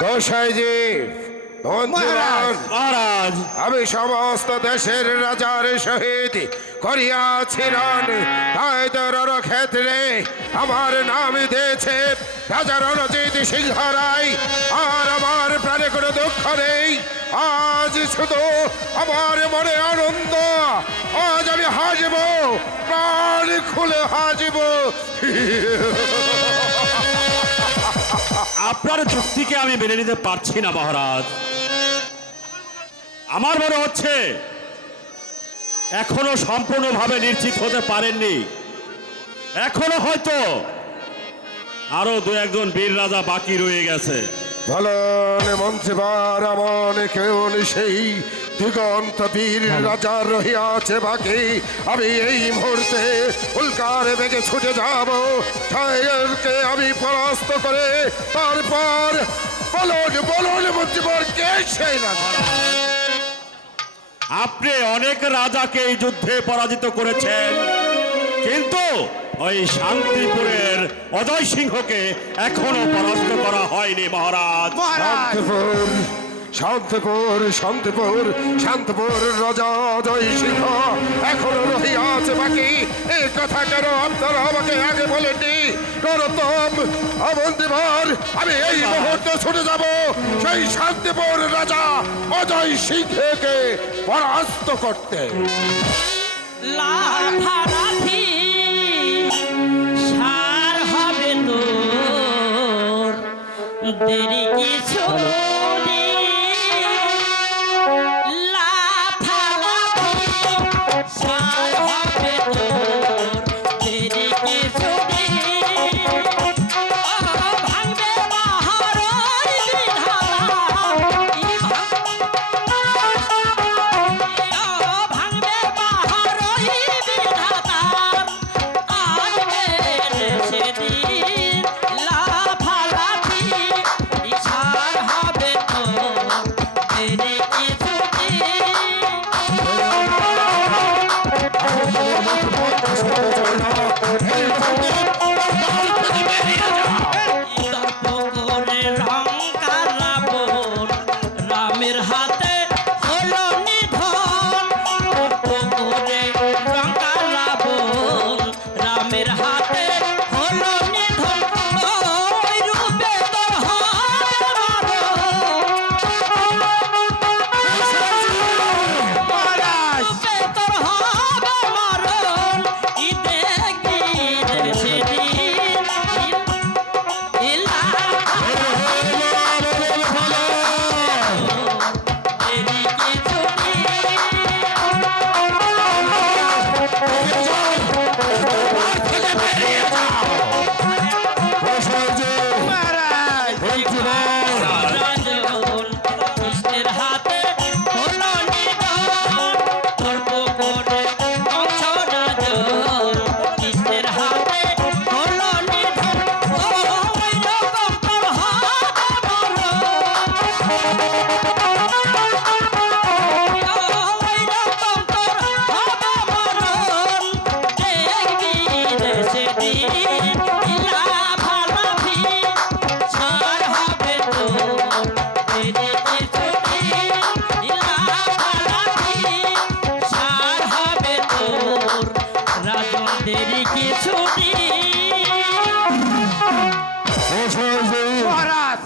গোসাইজি, মহারাজ, আমি সমস্ত দেশের রাজার সহিত করিয়াছি রণ, তাই তো রণক্ষেত্রে আমার নাম দিয়েছে রাজা রণজিৎ সিংহ রায়। আর আমার প্রাণে কোনো দুঃখ নেই, আজ শুধু আমার মনে আনন্দ। আজ আমি হাসব, প্রাণ খুলে হাসব। আপনার যুক্তিকে আমি মেনে নিতে পারছি না মহারাজ। আমার মনে হচ্ছে এখনো সম্পূর্ণভাবে নিশ্চিত হতে পারেননি। এখনো হয়তো আরো দু একজন বীর রাজা বাকি রয়ে গেছে। বলন মন্ত্রীবার এমন কেউ সেই দিগন্ত বীর রাজা রহিয়াছে বাকি। আমি এই মুহূর্তে উল্কার বেগে ছুটে যাব, টাইগারকে আমি পরাস্ত করে তারপর বলন বলন মন্ত্রীবার কে সেই রাজা? আপনি অনেক রাজাকে এই যুদ্ধে পরাজিত করেছেন, কিন্তু ওই শান্তিপুরের অজয় সিংহকে এখনো পরাস্ত করা হয়নি মহারাজ। শান্তিপুর শান্তিপুর শান্তিপুর শান্তিপুর রাজা অজয় সিংহ এখনো রহিয়াছে বাকি। এই কথা কেন আপনারা আমাকে আগে বলেননি? নরোত্তম, অবন্তিভার, আমি এই মুহূর্তে ছুটে যাব সেই শান্তিপুর রাজা অজয় সিংহকে পরাস্ত করতে। লাফালাফি সার হবে তোর, দেরি কিছু নেই। লাফালাফি সার হবে তোর, দেরি কিছু নেই। ভাঙবে বাহারের বিধাতা, ভাঙবে বাহারের বিধাতা, আসবে সেদিন। লাফালাফি সার হবে তোর, দেরি কিছু নেই। পুকুরে রং কালাবন, রামের হাতে হলো নিধন। পুকুরে রং কালাবন, রামের হাতে হলো নিধন। ওই রূপে তোর হবে মরণ, রূপে তোর হবে মরণ। ই দেখবি সেদিন, কৃষ্ণের হাতে হলো নিধন। তোর পুকুরে কংস রাজন, কৃষ্ণের হাতে হলো নিধন। ওই রকম তোর হবে মরণ, ওই রকম তোর হবে মরণ। দেখবি সেদিন, লাফালাফি সার হবে তোর, দেরি কিছু নেই। লাফালাফি সার হবে তোর, রাজন, দেরি কিছু নেই। মহারাজ,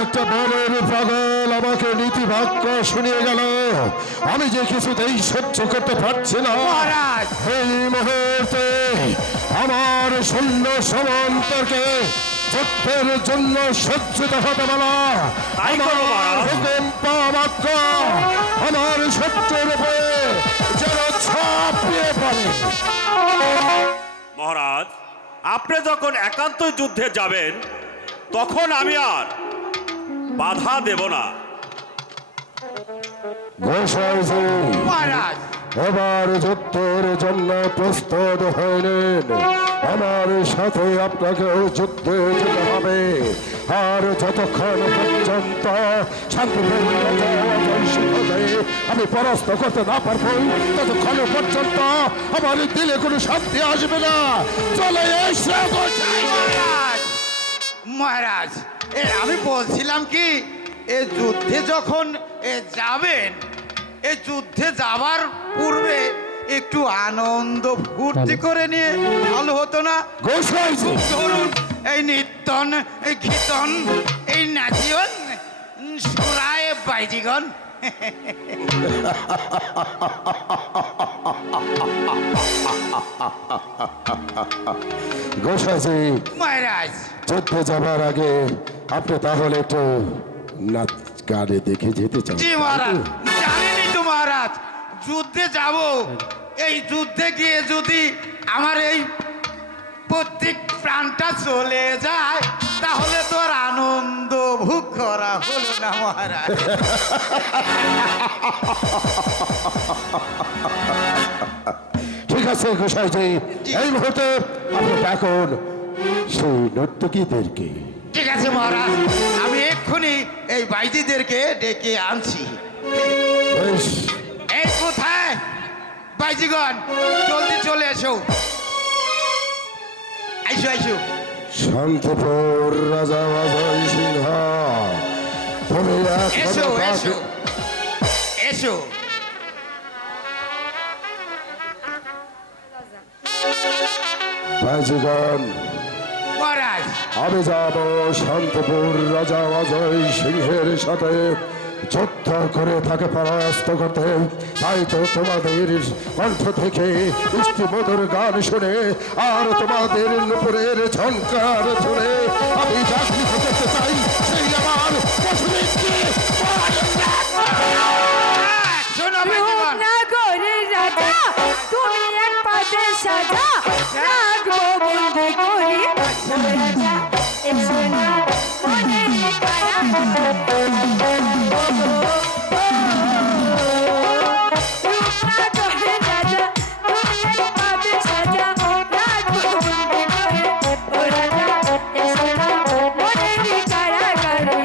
একটা বনের পাগল আমাকে নীতি বাক্য শুনিয়ে গেল, আমি যে কিছুতেই সহ্য করতে পারছি না। এই মুহূর্তে আমার সৈন্য সমান্তরকে যুদ্ধের জন্য সজ্জিত হতে বলা। তাই করো মহারাজ। হুকুম পাওয়া মাত্র আমার শত্রুর উপরে যেন ছাপিয়ে পড়ে। মহারাজ, আপনি যখন একান্তই যুদ্ধে যাবেন তখন আমি আর বাধা দেব না। গোসাইজি, এবার যুদ্ধের জন্য প্রস্তুত হইলেন। আমার সাথে আপনাকেও যুদ্ধে যেতে হবে। আর যতক্ষণ পর্যন্ত আমি পরাস্ত করতে না পারবো, ততক্ষণ পর্যন্ত আমার দিলে কোনো শান্তি আসবে না। চলে এসে মহারাজ আমি বলছিলাম কি এই যুদ্ধে যখন যাবেন এই যুদ্ধে যাবার পূর্বে একটু আনন্দ ফুর্তি করে নিয়ে ভালো হতো না গোসাইজি ধরুন এই নিত্যন এই কীর্তন এই নাচিয়ন সুরায় বাইজিগণ গোসাইজি মহারাজ যুদ্ধে যাবার আগে আপনি তাহলে একটু নাচ গানে দেখে যেতে চান জি মহারাজ জানেনই তো মহারাজ যুদ্ধে যাব এই যুদ্ধে গিয়ে যদি আমার এই প্রত্যেক প্রাণটা চলে যায় তাহলে তো আর আনন্দ ভোগ করা হলো না মহারাজ ঠিক আছে গোসাইজি এই মুহূর্তে আপনি ডাকুন সেই নর্তকীদেরকে ঠিক আছে মহারাজ আমি এক্ষুনি এই বাইজিদেরকে ডেকে আনছি বেশ এই কোথায় বাইজিগণ জলদি চলে এসো আইসো আইসো শান্তিপুর রাজা অজয় সিংহ তুমি এসো এখনো এসো এসো বাজিগণ মহারাজ আমি যাব শান্তপুর রাজা অজয় সিংহের সাথে যুদ্ধ করে তাকে পরাস্ত করতে তাই তো তোমাদের কণ্ঠ থেকে ইষ্টিমধুর গান শুনে আর তোমাদের নুপুরের ঝঙ্কার শুনে আমি জাগৃত করতে চাই সেই আমার পশুদেরকে। শোনো বাইজিগণ রূপনগরের রাজা তুমি এক পাশে সাজা রাখবো বন্দি করি রাজা এসো না মনে কারা রূপনগরের রাজা তুমি এক পাশে সাজা রাখবো বন্দি করি ও রাজা এসো না মনে কারা করি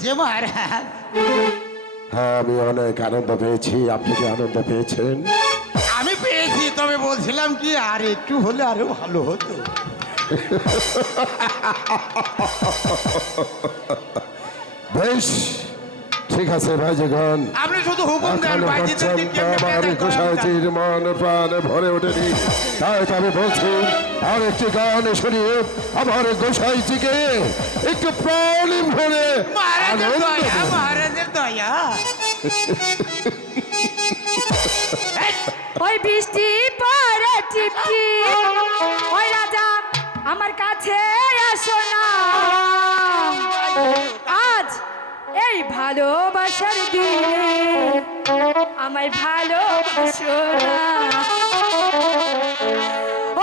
পেয়েছে মহারাজ। হ্যাঁ, আমি অনেক আনন্দ পেয়েছি। আপনি কি আনন্দ পেয়েছেন? আমি পেয়েছি, তবে বলছিলাম কি আর একটু হলে আরো ভালো হতো। বেশ, ঠিক আছে ভাইজিগণ, আপনি শুধু হুকুম দেন এখনো বাইজিদেরকে পর্যন্ত কেমনে আমার পেটাতে হয় গোসাইজির মন প্রাণ ভরে ওঠেনি। তাই তো আমি বলছি, আর একটি গান শুনিয়ে আমার গোসাইজিকে একটু প্রাণ ভরে মহারাজের আনন্দ দয়া, দিন। মহারাজের দয়া। ওই বৃষ্টি পরে টিপটি, ওই রাজা আমার কাছে আসো না। আজ এই ভালোবাসার দিনে আমায় ভালোবাসো না।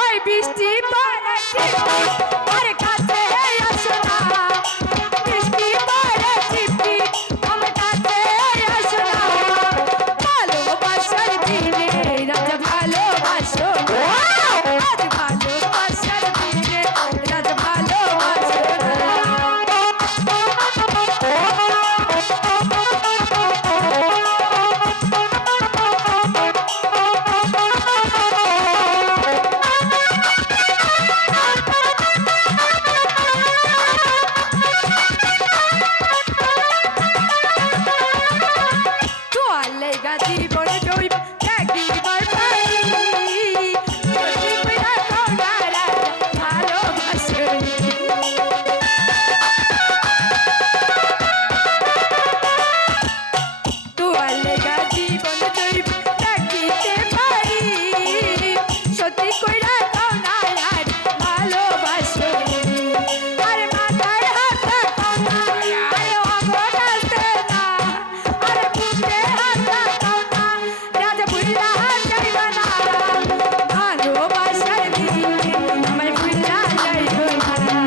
ওই বৃষ্টি পরে টিপটি, ওর কাছে আসো না। বৃষ্টি পরে টিপটি, আমার কাছে আসো না। ভালোবাসার দিনে রাজা ভালোবাসো না। আজ ভালোবাসার দিনে রাজা ভালোবাসো না। তোয়ালে গাছি বড় জৈব একবার পাই যদি বিনা কোনারা ভালোবাসি। তোয়ালে গাছি বড় জৈব দেখিতে পারি সত্যি কইরা কোনারা ভালোবাসি। আরে মাথায় হাত কোনা আরে অবনাতে না। আরে বুকে হাত কোনা রাজা বুইলা যাইবা না। ভালোবাসার দিনে আমায় বুইলা যাইবা না।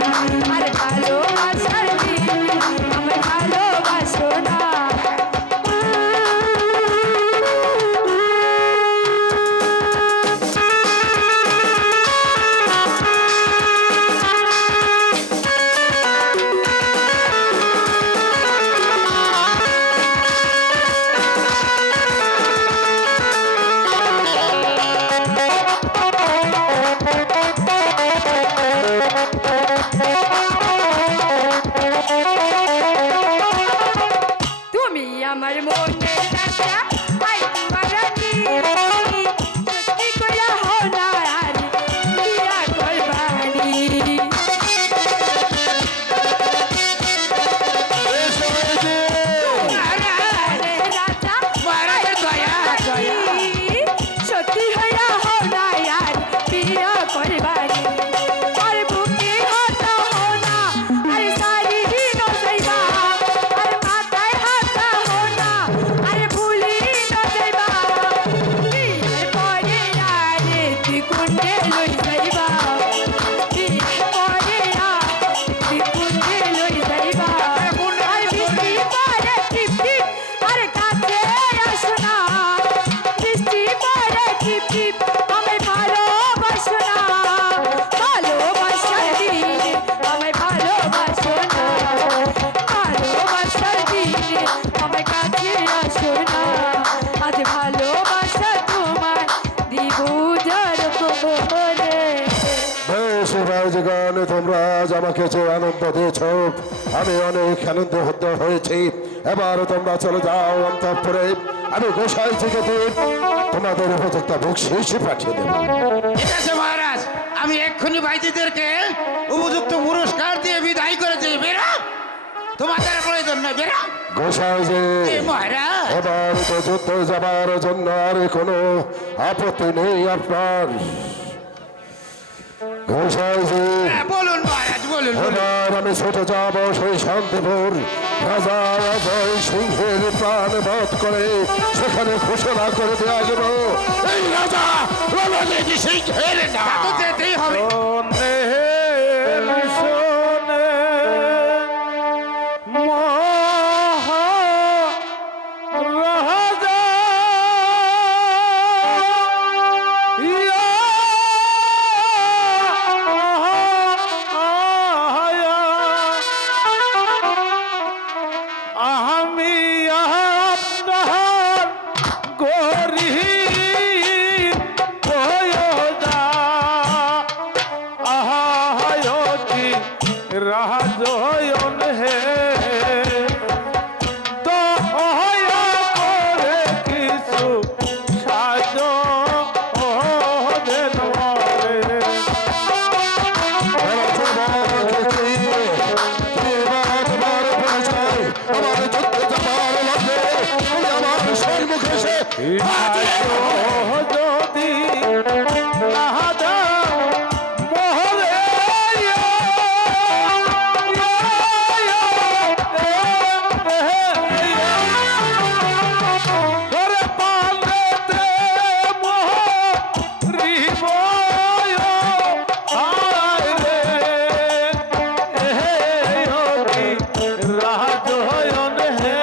আরে ভালোবাসার দিনে আমায় ভালোবাসো না। তুমি আমার মনের রাজা আই দুয়ারানি সত্যি কইরা হও না আর বিয়া করবানি। আরে রাজা মহারাজের দয়া, দয়া। সত্যি হইয়া হও না আর বিয়া করবানি। আর বুকে হাত হও না আর সারি দিন যাইবা। আর মাথায় হাত হও না আর ভুলি ন যাইবা। বিয়ের পরে আরে তুই কুন্ডে লই যাইবা। বিয়ের পরে তুই কুন্ডে লই যাইবা। আর বৃষ্টি পরে টিপ টিপ আর কাছে আসো না। বৃষ্টি পরে টিপ টিপ আমায় ভালোবাসো না। ভালোবাসার দিনে আমায় ভালোবাসো না। ভালোবাসার দিনে আমায় কাছে আসো না। আজ ভালোবাসা তোমার দিব যার করে। বেশ ভাইজিগণ, তোমরা আজ আমাকে যে আনন্দ দিয়েছ, আমি অনেক আনন্দ হয়েছি। এবার তোমরা চলে যাও অন্তঃপুরে। আমি গোসাই থেকে তোমাদের উপযুক্ত বকশিশ পাঠিয়ে দেবো। ঠিক আছে মহারাজ, আমি এক্ষুনি বাইজিদেরকে উপযুক্ত পুরস্কার দিয়ে বিদায় করে দিই। বেরো, তোমাদের প্রয়োজন নেই, বেরো। গোসাই যে এ মহারাজ, এবার তো যুদ্ধে যাবার জন্য আর কোনো আপত্তি নেই আপনার? গোসাই যে হ্যাঁ, বলুন মহারাজ, বলুন বলুন। এবার আমি ছুটে যাব সেই শান্তিপুর। রাজা অজয় সিংহের প্রাণ বধ করে সেখানে ঘোষণা করে দেওয়া গেল, এই রাজা রণজিৎ সিংহের তা তো নাম। যেতেই হবে। যদি না দাও মোহরে ওরে পানেতে মোহরিব হায় রে হরি রাজয়ন হে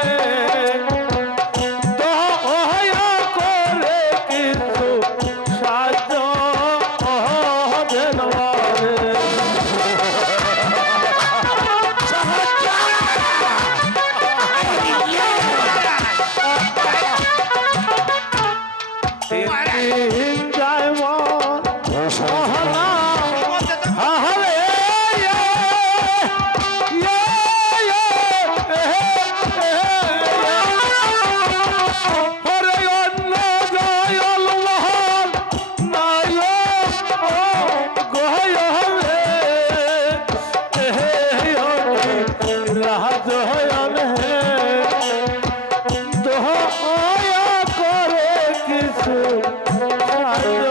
দয়া করে কিছু সাহায্য দেনবারে তিন যায় মন মহলা আহারে হরে অন্য জয়ল মহল নায়ক গহরে রাজয়ন হে দয়া করে কিছু সাহায্য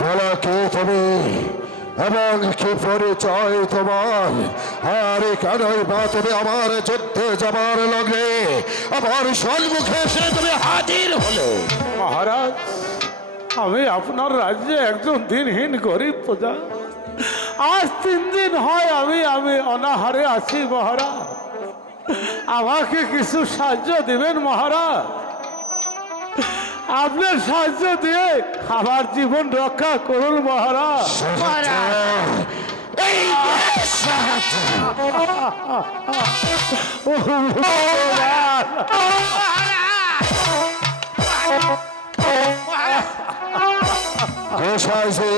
বলো কে তুমি এবং কি পরিচয় তোমার আর কেনই বা তুমি আমার যুদ্ধে যাবার লগে আমার সম্মুখে এসে তুমি হাজির হলো? মহারাজ আমি আপনার রাজ্যে একজন দিনহীন গরিব প্রজা আজ 3 দিন হয় আমি অনাহারে আছি মহারাজ আমাকে কিছু সাহায্য দিবেন মহারাজ আপনার সাহায্য দিয়ে আমার জীবন রক্ষা করুন মহারাজ এই সাহায্য গোসাইজি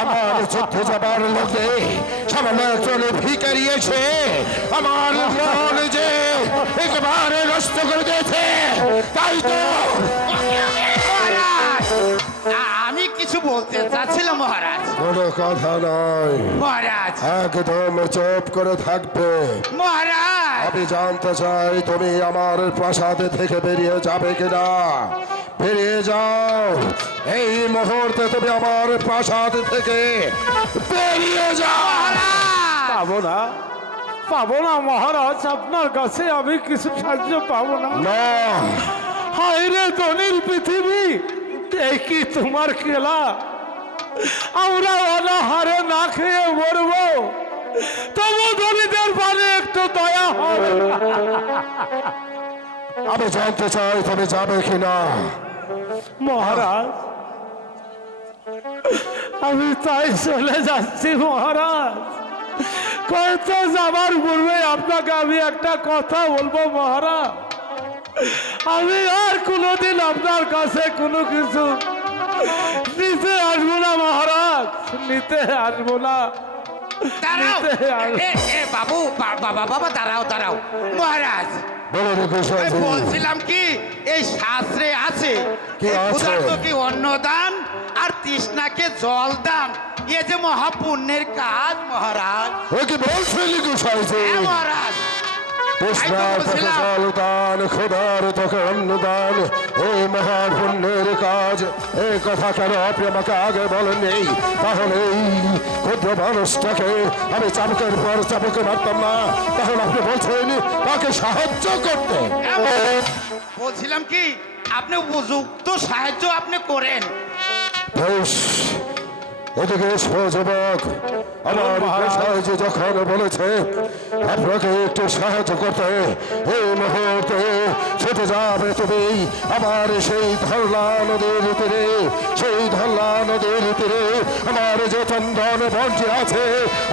আমার যুদ্ধে যাবার লোকে সামান্য একজন ভিখারি এসে আমার মন যে একেবারে নষ্ট করে দিয়েছে তাই তো আমি কিছু বলতে চাচ্ছিলাম মহারাজ। কোনো কথা নয়, মহারাজ একদম চুপ করে থাকবে। মহারাজ আমি জানতে চাই তুমি আমার প্রাসাদে থেকে বেরিয়ে যাবে কিনা। বেরিয়ে যাও, এই মুহূর্তে তুমি আমার প্রাসাদ থেকে বেরিয়ে যাও। পাবো না মহারাজ আপনার কাছে আমি কিছু সাহায্য পাবো না। না, হায় রে ধনির পৃথিবী এই কি তোমার খেলা আমরা অনাহারে না খেয়ে মরবো তবু ধনীদের পানে একটু দয়া হবে না। আমি জানতে চাই তুমি যাবে কিনা। মহারাজ আমি তাই চলে যাচ্ছি মহারাজ। কত যাবার পূর্বে আপনাকে আমি একটা কথা বলবো মহারাজ, আমি আর কোনোদিন আপনার কাছে কোনো কিছু নিতে আসবো না মহারাজ, নিতে আসবো না। দাঁড়াও নিতে আসবো- বাবু বাবা দাঁড়াও মহারাজ। বলুন গোসাইজি। বলছিলাম কি এই শাস্ত্রে আছে কি এই আছে? ক্ষুধার্তকে অন্নদান আর তৃষ্ণাকে জল দান এ যে মহাপুণ্যের কাজ মহারাজ। ও কি বলছেন গোসাইজি? হ্যাঁ মহারাজ, তৃষ্ণার তোকে জলদান, ক্ষুধার তোকে অন্নদান, এই মহাপুণ্যের কাজ। এই কথা কেন আপনি আমাকে আগে বলেননি? তাহলে এই ক্ষুদ্র মানুষটাকে আমি চাবুকের পর চাবুকে মারতাম না। তাহলে আপনি বলছেন তাকে সাহায্য করতে। হ্যাঁ মহারাজ। বলছিলাম কি আপনি উপযুক্ত সাহায্য আপনি করেন। বেশ, এদিকে এসো যুবক। আমার গোসাইজি যখন বলেছে আপনাকে একটু সাহায্য করতে, এই মুহূর্তে ছুটে যাবে তুমি আমার সেই ধরলা নদীর তীরে। সেই ধরলা নদীর তীরে আমার যে চন্দন বঞ্চি আছে,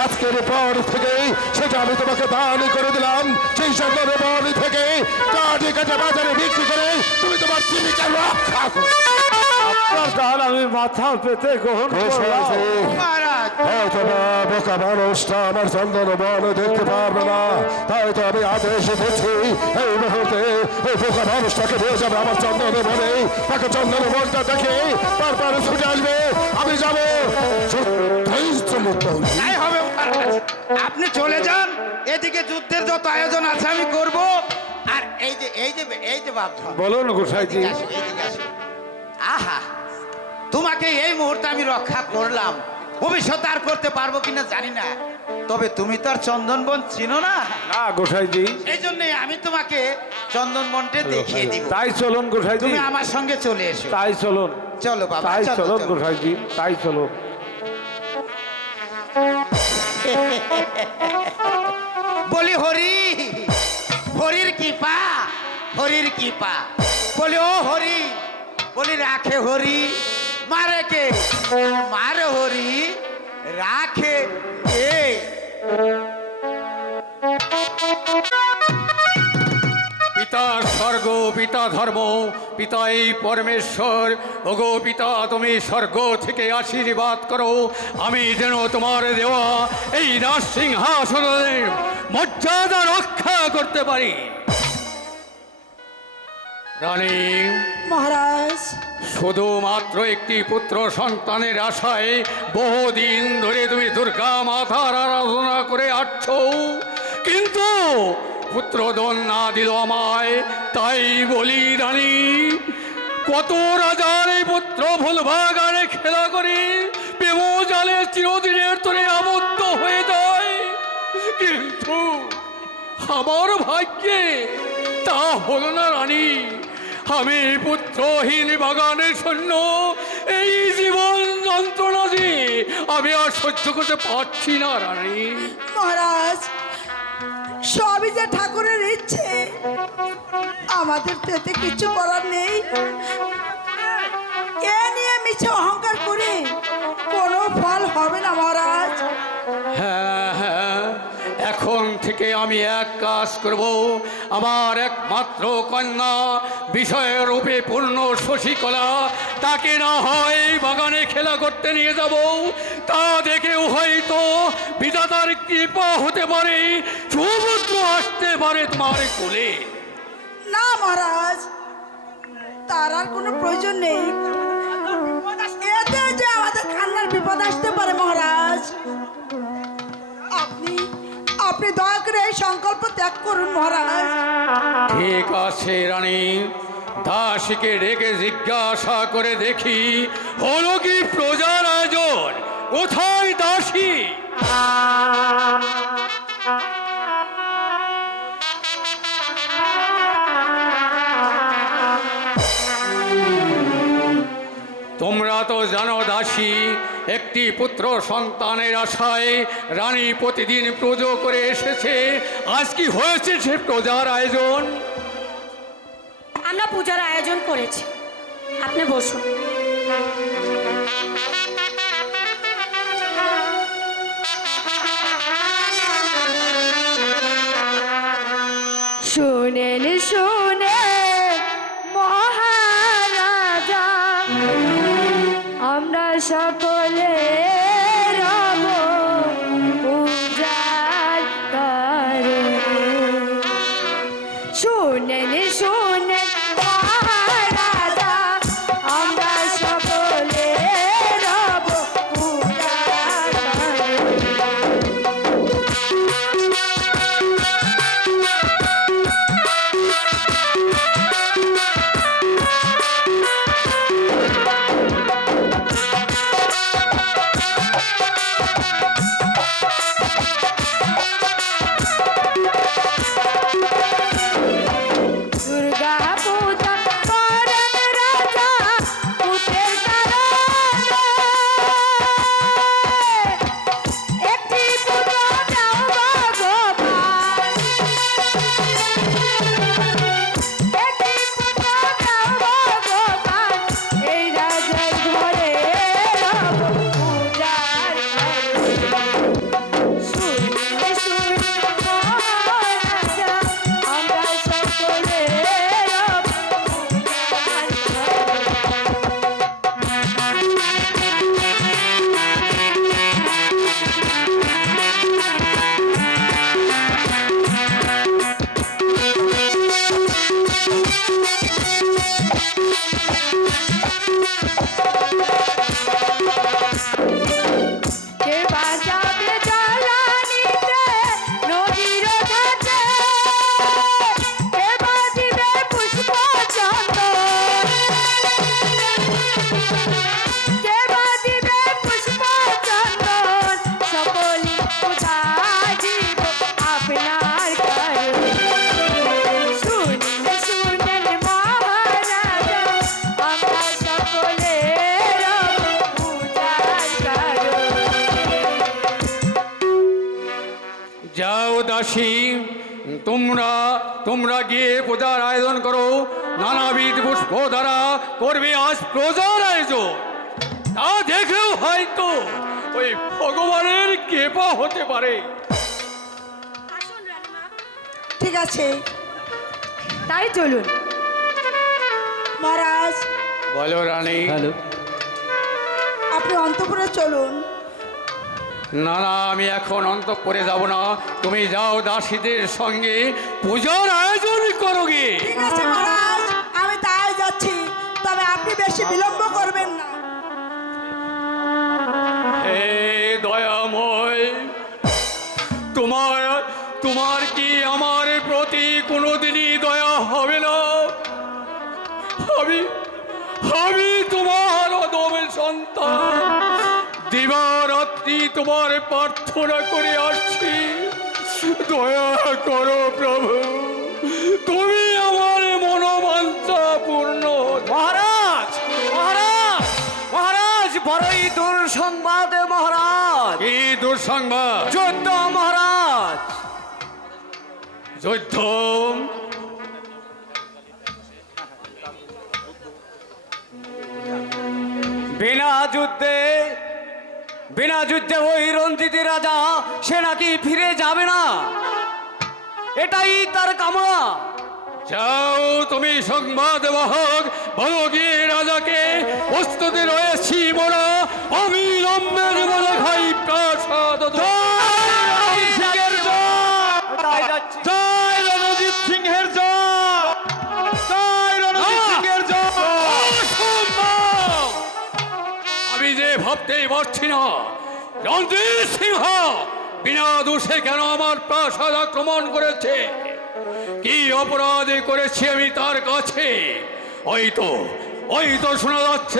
আজকের পর থেকে সেটা আমি তোমাকে দান করে দিলাম। সেই চন্দন বন থেকে কাঠে কাঠে বাজারে বিক্রি করে তুমি তোমার জীবিকা রক্ষা করো। আপনার দান আমি মাথা পেতে গ্রহণ করলাম। গোসাইজি, মহারাজ হয়তো বা বোকা মানুষটা আমার চন্দন বন দেখতে পারবে না, তাই তো আমি আদেশ দিচ্ছি এই মুহূর্তে এই বোকা মানুষটাকে নিয়ে যাবে আমার চন্দন বনে, তাকে চন্দন বনটা দেখে তারপরে ছুটে আসবে, আমি যাবো। তাই হবে মহারাজ, আপনি চলে যান, এদিকে যুদ্ধের যত আয়োজন আছে আমি করব। আর এই যে বাবধন, বলুন গোসাইজি। এদিকে আসো, এদিকে আসো। আহা, তোমাকে এই মুহূর্তে আমি রক্ষা করলাম, ভবিষ্যতে আর করতে পারবো কিনা জানি না, তবে তুমি তো আর চন্দনবন চিনো না, না গোসাইজি। এই জন্য আমি তোমাকে চন্দনবনটা দেখিয়ে দিব। তাই চলুন গোসাইজি, তুমি আমার সঙ্গে চলে এসো। তাই চলুন, চলো বাবা, তাই চলো, চলুন চলো। গোসাইজি, তাই চলুন। বলি হরি, হরির কৃপা, হরির কৃপা, বলি ও হরি, বলি রাখে হরি, মারে কে, মারে হরি, রাখে কে। পিতা স্বর্গ, পিতা ধর্ম, পিতা এই পরমেশ্বর, ওগো পিতা তুমি স্বর্গ থেকে আশীর্বাদ করো, আমি যেন তোমার দেওয়া এই রাজ সিংহাসনের মর্যাদা রক্ষা করতে পারি। রানী, মহারাজ, শুধুমাত্র একটি পুত্র সন্তানের আশায় বহুদিন ধরে তুমি দুর্গা মাতার আরাধনা করে আসছো, কিন্তু পুত্রদন না দিল আমায়, তাই বলি রানী, কত রাজার এই পুত্র ভুলভাগারে খেলা করে প্রেম জালে চিরদিনের তরে আবদ্ধ হয়ে যায়, কিন্তু আমার ভাগ্যে তা হলো না রানী। আমি পুত্রহীন বাগানের শূন্য এই জীবন যন্ত্রণা দিয়ে আমি আর সহ্য করতে পারছি না রানী। মহারাজ, সবই যে ঠাকুরের ইচ্ছে, আমাদের তো এতে কিছু করার নেই। এ নিয়ে মিছে অহংকার করে কোনো ফল হবে না মহারাজ। হ্যাঁ হ্যাঁ, এখন থেকে আমি এক কাজ করব, আমার একমাত্র কন্যা বিষয়ের রূপে পূর্ণ শশীকলা, তাকে না হয় বাগানে খেলা করতে নিয়ে যাব, তা দেখেও হয়তো বিধাতার কৃপা হতে পারে, সুপুত্র আসতে পারে তোমার কোলে। না মহারাজ, তার আর কোনো প্রয়োজন নেই, এতে যে আমাদের কান্নার বিপদ আসতে পারে মহারাজ। আপনি আপনি দয়া করে এই সংকল্প ত্যাগ করুন মহারাজ। ঠিক আছে রানী, দাসীকে ডেকে জিজ্ঞাসা করে দেখি হলো কি প্রজার আয়োজন, কোথায় দাসী? তোমরা তো জানো দাসী, একটি পুত্র সন্তানের আশায় রানী প্রতিদিন পুজো করে এসেছে, আজ কি হয়েছে সে প্রজার আয়োজন? আমরা পূজার আয়োজন করেছি, আপনি বসুন। শুনেন শুনে মহারাজা, আমরা সকলে রব পূজার কারণে। শুনেন শুনেন মহারাজা, আমরা সকলে রব পূজার কারণে। যাও দাসী, তোমরা তোমরা গিয়ে পূজার আয়োজন করো, নানাবিধ পুষ্প দ্বারা করবে আজ পূজার আয়োজন। তা দেখেও হয়তো ওই ভগবানের কৃপা হতে পারে। ঠিক আছে তাই চলুন। মহারাজ, বলো রানী। আপনি অন্তঃপুরে চলুন। না না, আমি এখন অন্তঃপুরে যাব না, তুমি যাও দাসীদের সঙ্গে পূজার আয়োজন করো গে। ঠিক আছে মহারাজ, আমি তাই যাচ্ছি, তবে আপনি বেশি বিলম্ব করবেন না। হে দয়াময়, তোমার তোমার কি আমার প্রতি কোনোদিনই দয়া হবে না? আমি তোমার অদমের সন্তান, দিবারাত্রি তোমার প্রার্থনা করে আসছি, দয়া করো প্রভু, তুমি আমার মনোবাঞ্ছা পূর্ণ। মহারাজ মহারাজ মহারাজ, বড়ই দুঃসংবাদ মহারাজ। কি দুঃসংবাদ? যুদ্ধ মহারাজ। যুদ্ধ? বিনা যুদ্ধে ওই রঞ্জিতি রাজা সে নাকি ফিরে যাবে না, এটাই তার কামনা। যাও তুমি সংবাদ বাহক, বলো গিয়ে রাজাকে প্রস্তুতি রয়েছি মোরা, অবিলম্বের বলে খাই প্রাসাদ। তাই যাচ্ছি। জয় রণজিৎ সিংহের জয়, জয় রণজিৎ সিংহের জয়। অসম্ভব! আমি যে ভাবতেই পারছি না, রণজিৎ সিংহ বিনা দোষে কেন আমার প্রাসাদ আক্রমণ করেছে? কি অপরাধী করেছি আমি তার কাছে? ওই তো শোনা যাচ্ছে